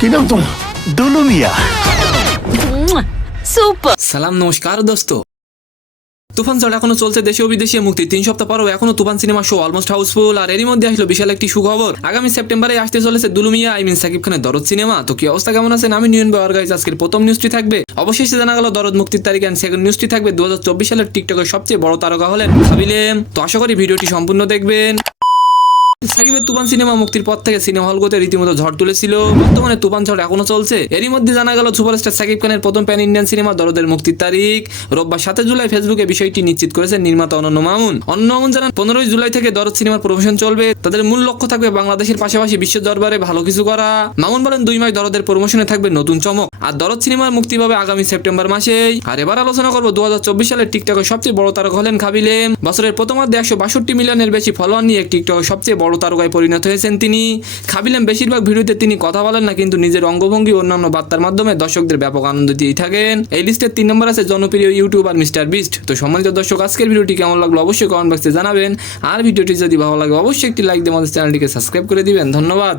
কি নাম তোমার? দুলু মিয়া। সুপার। সালাম নমস্কার দোস্ত। তুফান ঝড় এখনো চলছে দেশে ও বিদেশে, মুক্তি 3 সপ্তাহ পরও এখনো তুফান সিনেমা শো অলমোস্ট হাউসফুল। আর এরই মধ্যে আসলো বিশাল একটি সুখবর, আগামী সেপ্টেম্বরে আসতে চলেছে দুলু মিয়া সাকিব খানের দরদ সিনেমা। তো কি অবস্থা, কেমন আছেন? আমি নিয়ন বাওয়ার গাইজ। আজকের প্রথম নিউজটি থাকবে, অবশেষে জানা গেল দরদ মুক্তির তারিখ। এন্ড সেকেন্ড নিউজটি থাকবে 2024 সালের টিকটকের সবচেয়ে বড় তারকা হলেন কাবিলেম। তো আশা করি ভিডিওটি সম্পূর্ণ দেখবেন। সাকিবের তুফান সিনেমা মুক্তির পর থেকে সিনেমা হলগুলোতে রীতিমতো ঝড় তুলেছিল। বর্তমানে তুফান ঝড় এখনো চলছে। এরই মধ্যে জানা গেল সুপারস্টার সাকিব খানের প্রথম প্যান ইন্ডিয়ান সিনেমা দরদের মুক্তির তারিখ রোববার 7 জুলাই। ফেসবুকে বিষয়টি নিশ্চিত করেছেন নির্মাতা অনন্য মামুন। অনন্য মামুন জানান 15 জুলাই থেকে দরদ সিনেমার প্রমোশন চলবে। তাদের মূল লক্ষ্য থাকবে বাংলাদেশের পাশাপাশি বিশ্ব দরবারে ভালো কিছু করা। মামুন বলেন 2 মাস দরদের প্রমোশনে থাকবে নতুন চমক। আর দরদ সিনেমার মুক্তি পাবে আগামী সেপ্টেম্বর মাসেই। আর এবার আলোচনা করবো 2024 সালের টিকটকের সবচেয়ে বড় তারকা হলেন কাবিলেম। বছরের প্রথমার্ধে 162 মিলিয়নের বেশি ফলোয়ার নিয়ে টিকটকের সবচেয়ে বড় তারকায় পরিণত হয়েছেন তিনি। কাবিলেম বেশিরভাগ ভিডিওতে তিনি কথা বলেন না, কিন্তু নিজের অঙ্গভঙ্গি অন্যান্য বার্তার মাধ্যমে দর্শকদের ব্যাপক আনন্দ দিয়ে থাকেন। এই লিস্টের 3 নম্বর আছে জনপ্রিয় ইউটিউবার মিস্টার বিস্ট। তো সম্মানিত দর্শক, আজকের ভিডিওটি কেমন লাগলো অবশ্যই কমেন্ট বক্সে জানাবেন। আর ভিডিওটি যদি ভালো লাগে অবশ্যই একটি লাইক দিয়ে আমাদের চ্যানেলটিকে সাবস্ক্রাইব করে দিবেন। ধন্যবাদ।